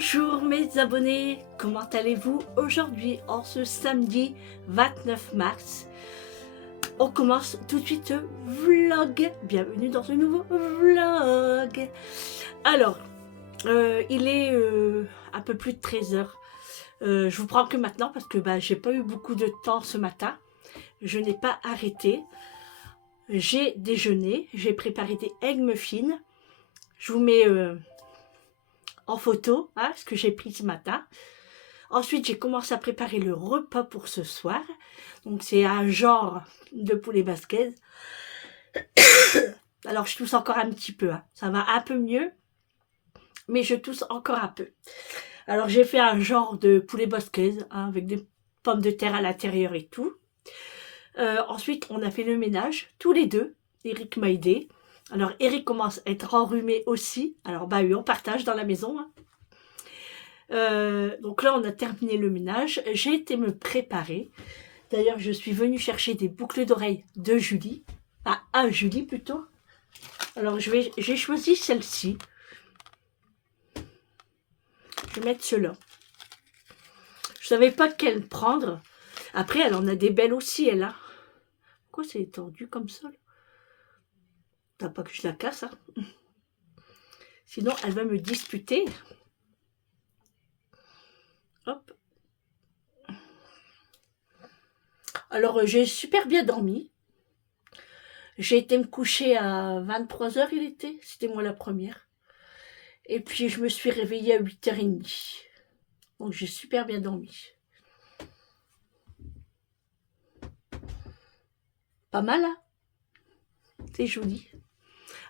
Bonjour mes abonnés, comment allez-vous aujourd'hui en ce samedi 29 mars? On commence tout de suite ce vlog, bienvenue dans ce nouveau vlog. Alors, il est un peu plus de 13 h. Je vous prends que maintenant parce que j'ai pas eu beaucoup de temps ce matin. Je n'ai pas arrêté. J'ai déjeuné, j'ai préparé des egg muffins. Je vous mets en photo ce que j'ai pris ce matin. Ensuite, j'ai commencé à préparer le repas pour ce soir. Donc, c'est un genre de poulet basquez. Alors, je tousse encore un petit peu. Ça va un peu mieux, mais je tousse encore un peu. Alors, j'ai fait un genre de poulet basquez avec des pommes de terre à l'intérieur et tout. Ensuite, on a fait le ménage, tous les deux. Eric m'a aidé. Alors, Eric commence à être enrhumé aussi. Alors, oui, on partage dans la maison. Donc là, on a terminé le ménage. J'ai été me préparer. D'ailleurs, je suis venue chercher des boucles d'oreilles de Julie. À Julie plutôt. Alors, j'ai choisi celle-ci. Je vais mettre cela. Je savais pas quelle prendre. Après, elle en a des belles aussi, elle a. Pourquoi c'est étendu comme ça? T'as pas que je la casse, hein? Sinon, elle va me disputer. Hop. Alors, j'ai super bien dormi. J'ai été me coucher à 23 h, il était. C'était moi la première. Et puis, je me suis réveillée à 8 h 30. Donc, j'ai super bien dormi. Pas mal, hein? C'est joli.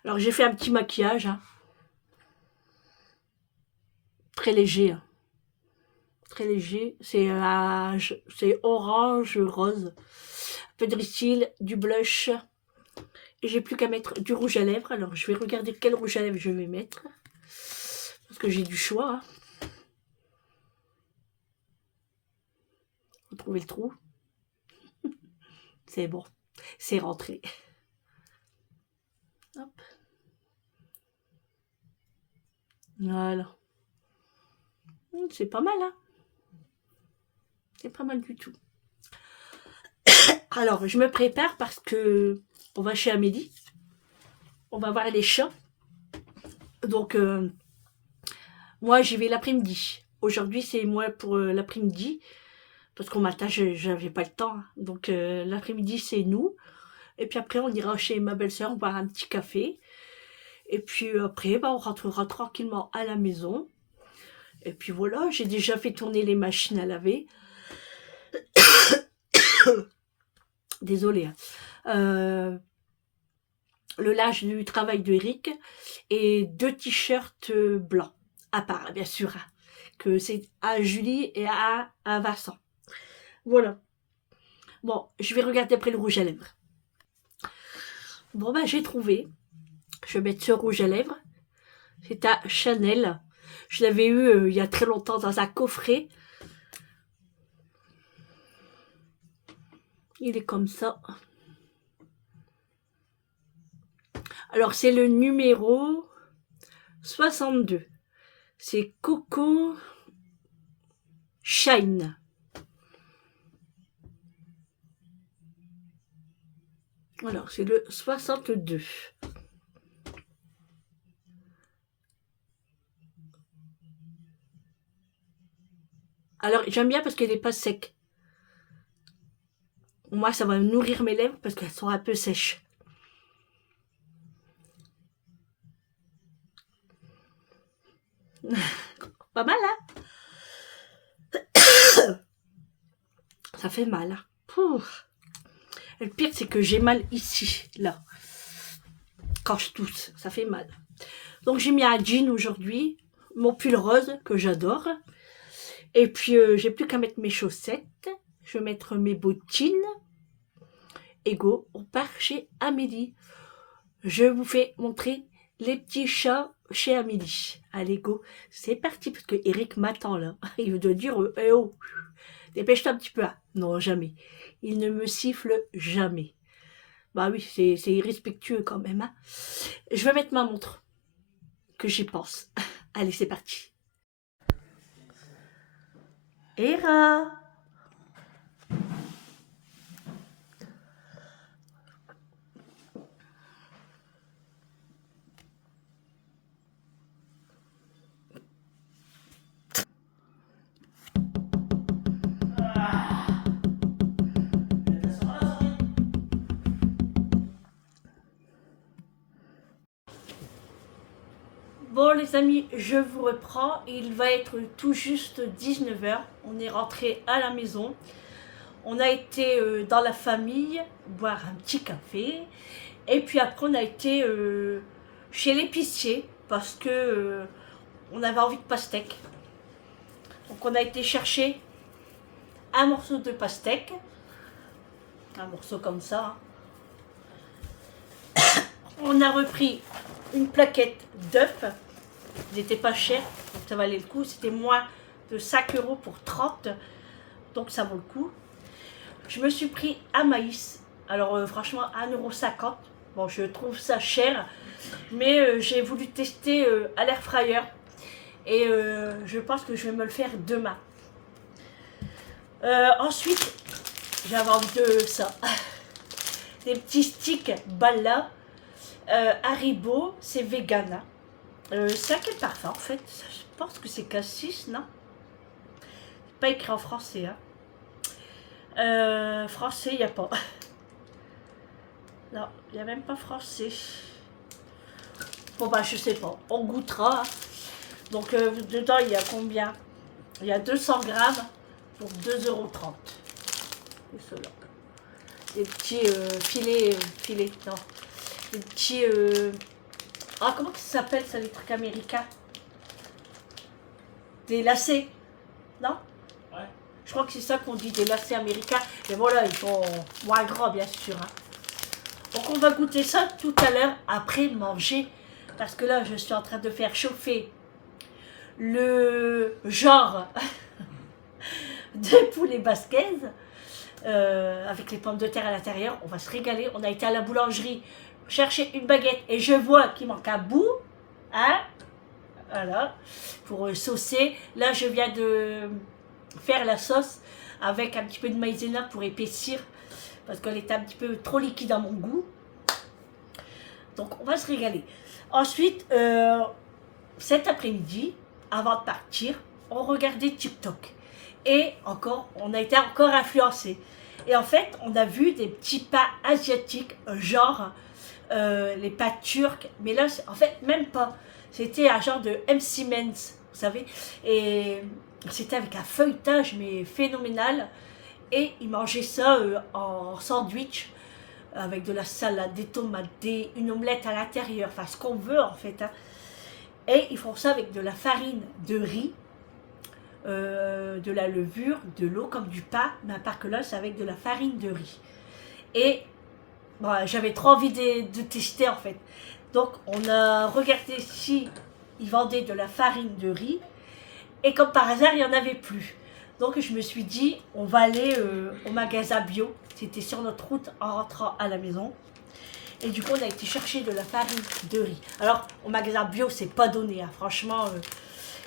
Alors, j'ai fait un petit maquillage. Très léger. Très léger. C'est orange, rose. Un peu de ricil, du blush. Et j'ai plus qu'à mettre du rouge à lèvres. Alors, je vais regarder quel rouge à lèvres je vais mettre. Parce que j'ai du choix. Retrouver le trou. C'est bon. C'est rentré. Hop. Voilà. C'est pas mal, hein? C'est pas mal du tout. Alors, je me prépare parce que on va chez Amélie. On va voir les chats. Donc, moi, j'y vais l'après-midi. Aujourd'hui, c'est moi pour l'après-midi. Parce qu'au matin, j'avais pas le temps. Donc, l'après-midi, c'est nous. Et puis après, on ira chez ma belle-sœur boire un petit café. Et puis après, on rentrera tranquillement à la maison. Et puis voilà, j'ai déjà fait tourner les machines à laver. Désolée. Le linge du travail de Eric et 2 t-shirts blancs. À part, bien sûr. Que c'est à Julie et à Vincent. Voilà. Bon, je vais regarder après le rouge à lèvres. Bon, j'ai trouvé. Je vais mettre ce rouge à lèvres. C'est à Chanel. Je l'avais eu il y a très longtemps dans un coffret. Il est comme ça. Alors, c'est le numéro 62. C'est Coco Shine. Alors, c'est le 62. Alors, j'aime bien parce qu'elle n'est pas sec. Moi, ça va nourrir mes lèvres parce qu'elles sont un peu sèches. Pas mal, hein? Ça fait mal. Et le pire, c'est que j'ai mal ici, là. Quand je tousse, ça fait mal. Donc, j'ai mis un jean aujourd'hui. Mon pull rose, que j'adore. Et puis, j'ai plus qu'à mettre mes chaussettes. Je vais mettre mes bottines. Et go, on part chez Amélie. Je vous fais montrer les petits chats chez Amélie. Allez, go, c'est parti, parce que Eric m'attend là. Il doit dire, eh oh, dépêche-toi un petit peu. Non, jamais. Il ne me siffle jamais. Bah oui, c'est irrespectueux quand même. Hein. Je vais mettre ma montre, que j'y pense. Allez, c'est parti. Hera. Bon les amis, je vous reprends, il va être tout juste 19 h, on est rentré à la maison, on a été dans la famille boire un petit café, et puis après on a été chez l'épicier parce que on avait envie de pastèque. Donc on a été chercher un morceau de pastèque, un morceau comme ça. On a repris une plaquette d'œufs. Il n'était pas cher, donc ça valait le coup. C'était moins de 5 € pour 30, donc ça vaut le coup. Je me suis pris un maïs. Alors franchement, 1,50 €. Bon, je trouve ça cher, mais j'ai voulu tester à l'air fryer. Et je pense que je vais me le faire demain. Ensuite, j'avais envie de ça. Des petits sticks Balla. Haribo, c'est vegan. C'est à quel parfum en fait? Je pense que c'est Cassis, non? C'est pas écrit en français. Français, il n'y a pas. Non, il n'y a même pas français. Bon bah je sais pas, on goûtera. Donc dedans il y a combien? Il y a 200 grammes pour 2,30 €. Et cela. Des petits filets, non. Des petits... Ah, comment ça s'appelle ça, les trucs américains? Des lacets, non? Ouais. Je crois que c'est ça qu'on dit, des lacets américains. Mais voilà, ils sont moins grands, bien sûr. Donc on va goûter ça tout à l'heure, après manger. Parce que là, je suis en train de faire chauffer le genre de poulet basquaise. Avec les pommes de terre à l'intérieur. On va se régaler. On a été à la boulangerie chercher une baguette et je vois qu'il manque un bout, voilà, pour saucer. Là je viens de faire la sauce avec un petit peu de maïzena pour épaissir parce qu'elle était un petit peu trop liquide à mon goût. Donc on va se régaler. Ensuite cet après-midi, avant de partir, on regardait TikTok et encore on a été encore influencé. Et en fait on a vu des petits pains asiatiques genre les pâtes turques, mais là en fait même pas, c'était un genre de MC Men's, vous savez, et c'était avec un feuilletage mais phénoménal, et ils mangeaient ça en sandwich avec de la salade, des tomates, une omelette à l'intérieur, enfin ce qu'on veut en fait, et ils font ça avec de la farine de riz, de la levure, de l'eau comme du pain, mais à part que là c'est avec de la farine de riz. Et bon, j'avais trop envie de tester en fait. Donc on a regardé si ils vendaient de la farine de riz. Et comme par hasard, il n'y en avait plus. Donc je me suis dit, on va aller au magasin bio. C'était sur notre route en rentrant à la maison. Et du coup, on a été chercher de la farine de riz. Alors, au magasin bio, c'est pas donné. Franchement,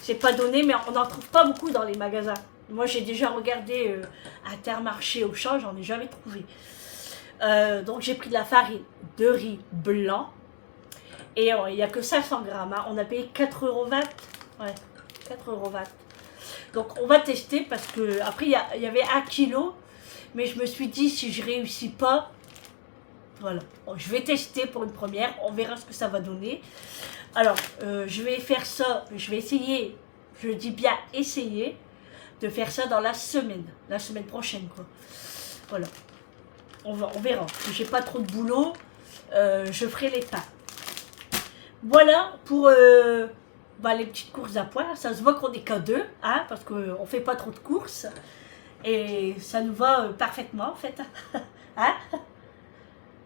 c'est pas donné, mais on n'en trouve pas beaucoup dans les magasins. Moi, j'ai déjà regardé Intermarché, Auchan, j'en ai jamais trouvé. Donc j'ai pris de la farine de riz blanc et il n'y a que 500 grammes, on a payé 4,20 €. Ouais, 4,20 €. Donc on va tester parce que après il y avait 1 kilo, mais je me suis dit si je réussis pas, voilà, bon, je vais tester pour une première, on verra ce que ça va donner. Alors je vais faire ça, je vais essayer, je dis bien essayer de faire ça dans la semaine prochaine quoi. Voilà. On verra. Si j'ai pas trop de boulot, je ferai les pains. Voilà pour les petites courses à pois. Ça se voit qu'on est qu'à deux, parce qu'on fait pas trop de courses. Et ça nous va parfaitement en fait.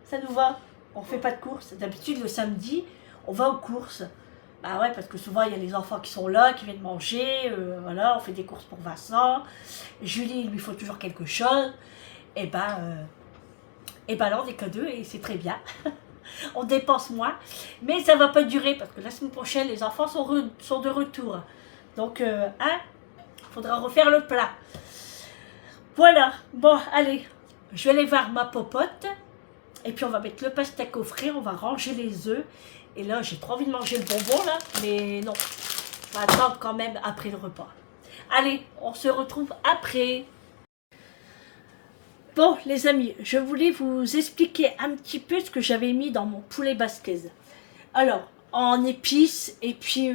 Ça nous va. On fait pas de courses. D'habitude le samedi, on va aux courses. Bah ouais, parce que souvent il y a les enfants qui sont là, qui viennent manger. Voilà, on fait des courses pour Vincent. Julie, il lui faut toujours quelque chose. Et là on est que deux et c'est très bien. On dépense moins, mais ça va pas durer parce que la semaine prochaine les enfants sont de retour. Donc faudra refaire le plat. Voilà, bon, allez, je vais aller voir ma popote. Et puis on va mettre le pastèque au frais, on va ranger les œufs. Et là, j'ai trop envie de manger le bonbon, là. Mais non, on va attendre quand même après le repas. Allez, on se retrouve après. Bon, les amis, je voulais vous expliquer un petit peu ce que j'avais mis dans mon poulet basquez. Alors, en épices, et puis...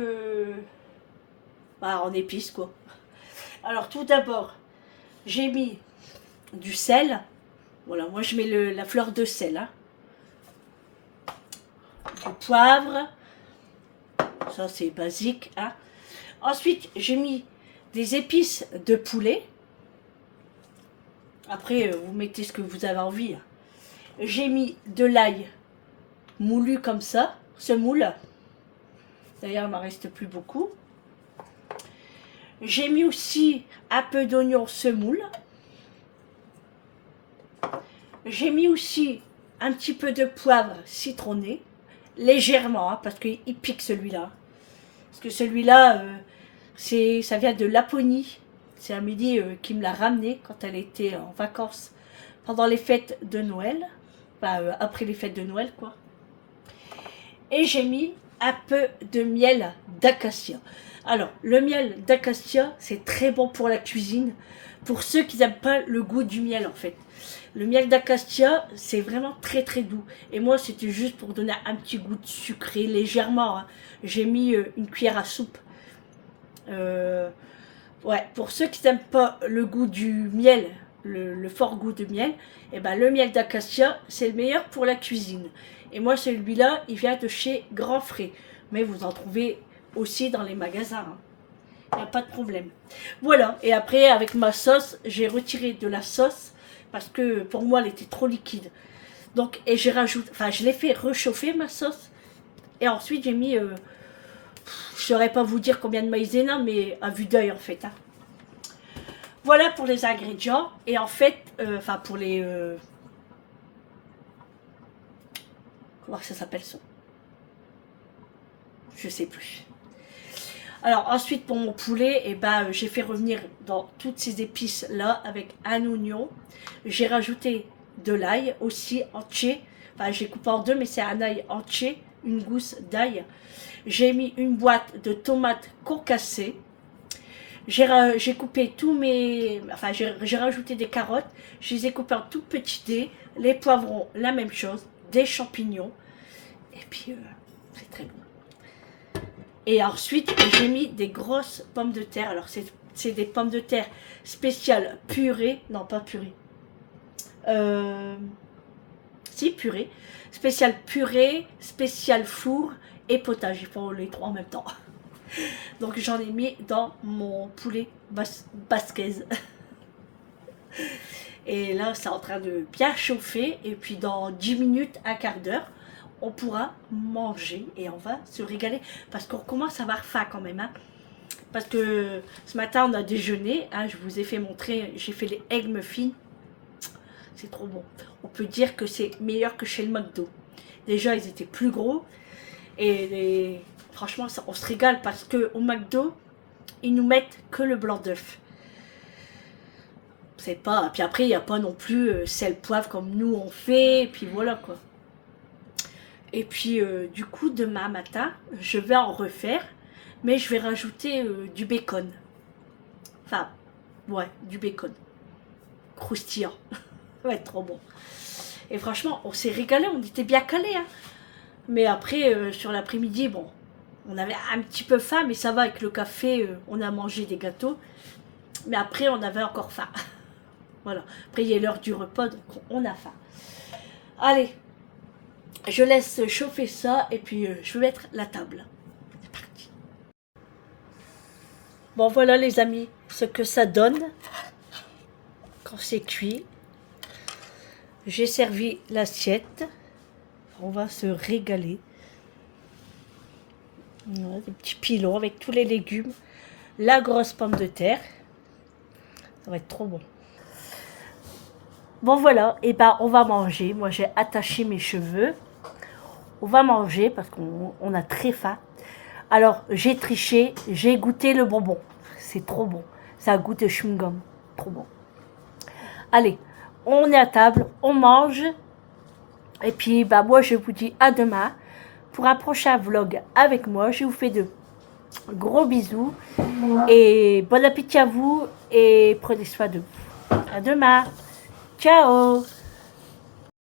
en épices, quoi. Alors, tout d'abord, j'ai mis du sel. Voilà, moi je mets la fleur de sel. Hein. Du poivre. Ça, c'est basique. Hein. Ensuite, j'ai mis des épices de poulet. Après, vous mettez ce que vous avez envie. J'ai mis de l'ail moulu comme ça, semoule. D'ailleurs, il m'en reste plus beaucoup. J'ai mis aussi un peu d'oignon semoule. J'ai mis aussi un petit peu de poivre citronné, légèrement, hein, parce qu'il pique celui-là. Parce que celui-là, ça vient de Laponie. C'est Amélie qui me l'a ramené quand elle était en vacances pendant les fêtes de Noël. Enfin, après les fêtes de Noël, quoi. Et j'ai mis un peu de miel d'acacia. Alors, le miel d'acacia, c'est très bon pour la cuisine. Pour ceux qui n'aiment pas le goût du miel, en fait. Le miel d'acacia, c'est vraiment très très doux. Et moi, c'était juste pour donner un petit goût de sucré, légèrement. Hein. J'ai mis une cuillère à soupe. Ouais, pour ceux qui n'aiment pas le goût du miel, le fort goût de miel, eh ben, le miel d'acacia, c'est le meilleur pour la cuisine. Et moi, celui-là, il vient de chez Grand Frais. Mais vous en trouvez aussi dans les magasins. Hein. Il n'y a pas de problème. Voilà, et après, avec ma sauce, j'ai retiré de la sauce parce que pour moi, elle était trop liquide. Donc, et j'ai rajouté, enfin, je l'ai fait réchauffer ma sauce. Et ensuite, j'ai mis, je ne saurais pas vous dire combien de maïzena, mais à vue d'œil en fait. Hein. Voilà pour les ingrédients. Et en fait, enfin, pour les. Comment ça s'appelle ça? Je sais plus. Alors ensuite pour mon poulet, eh ben, j'ai fait revenir dans toutes ces épices là avec un oignon. J'ai rajouté de l'ail aussi entier. Enfin j'ai coupé en deux mais c'est un ail entier, une gousse d'ail. J'ai mis une boîte de tomates concassées. J'ai coupé tous mes... Enfin j'ai rajouté des carottes. Je les ai coupées en tout petits dés. Les poivrons, la même chose. Des champignons. Et puis c'est très bon. Et ensuite, j'ai mis des grosses pommes de terre. Alors, c'est des pommes de terre spéciales purée. Non, pas purée. Si, purée. Spéciale purée, spéciale four et potage. Il faut les trois en même temps. Donc, j'en ai mis dans mon poulet basquez. Et là, c'est en train de bien chauffer. Et puis, dans 10 minutes, un quart d'heure, on pourra manger et on va se régaler parce qu'on commence à avoir faim quand même. Hein. Parce que ce matin, on a déjeuné. Hein, je vous ai fait montrer, j'ai fait les egg muffins. C'est trop bon. On peut dire que c'est meilleur que chez le McDo. Déjà, ils étaient plus gros. Et franchement, on se régale parce qu'au McDo, ils nous mettent que le blanc d'œuf. C'est pas... Puis après, il n'y a pas non plus sel, poivre comme nous on fait. Et puis voilà quoi. Et puis, du coup, demain matin, je vais en refaire, mais je vais rajouter du bacon. Enfin, ouais, du bacon. Croustillant. Ça va être trop bon. Et franchement, on s'est régalé, on était bien calés. Hein. Mais après, sur l'après-midi, bon, on avait un petit peu faim, mais ça va, avec le café, on a mangé des gâteaux. Mais après, on avait encore faim. Voilà. Après, il est l'heure du repas, donc on a faim. Allez. Je laisse chauffer ça et puis je vais mettre la table. C'est parti. Bon voilà les amis, ce que ça donne quand c'est cuit. J'ai servi l'assiette. On va se régaler. Voilà, des petits pilons avec tous les légumes. La grosse pomme de terre. Ça va être trop bon. Bon voilà, et ben on va manger. Moi j'ai attaché mes cheveux. On va manger parce qu'on a très faim. Alors, j'ai triché, j'ai goûté le bonbon. C'est trop bon. Ça goûte de chewing-gum. Trop bon. Allez, on est à table, on mange. Et puis, bah, moi, je vous dis à demain pour un prochain vlog avec moi. Je vous fais de gros bisous. Et bon appétit à vous. Et prenez soin de vous. À demain. Ciao.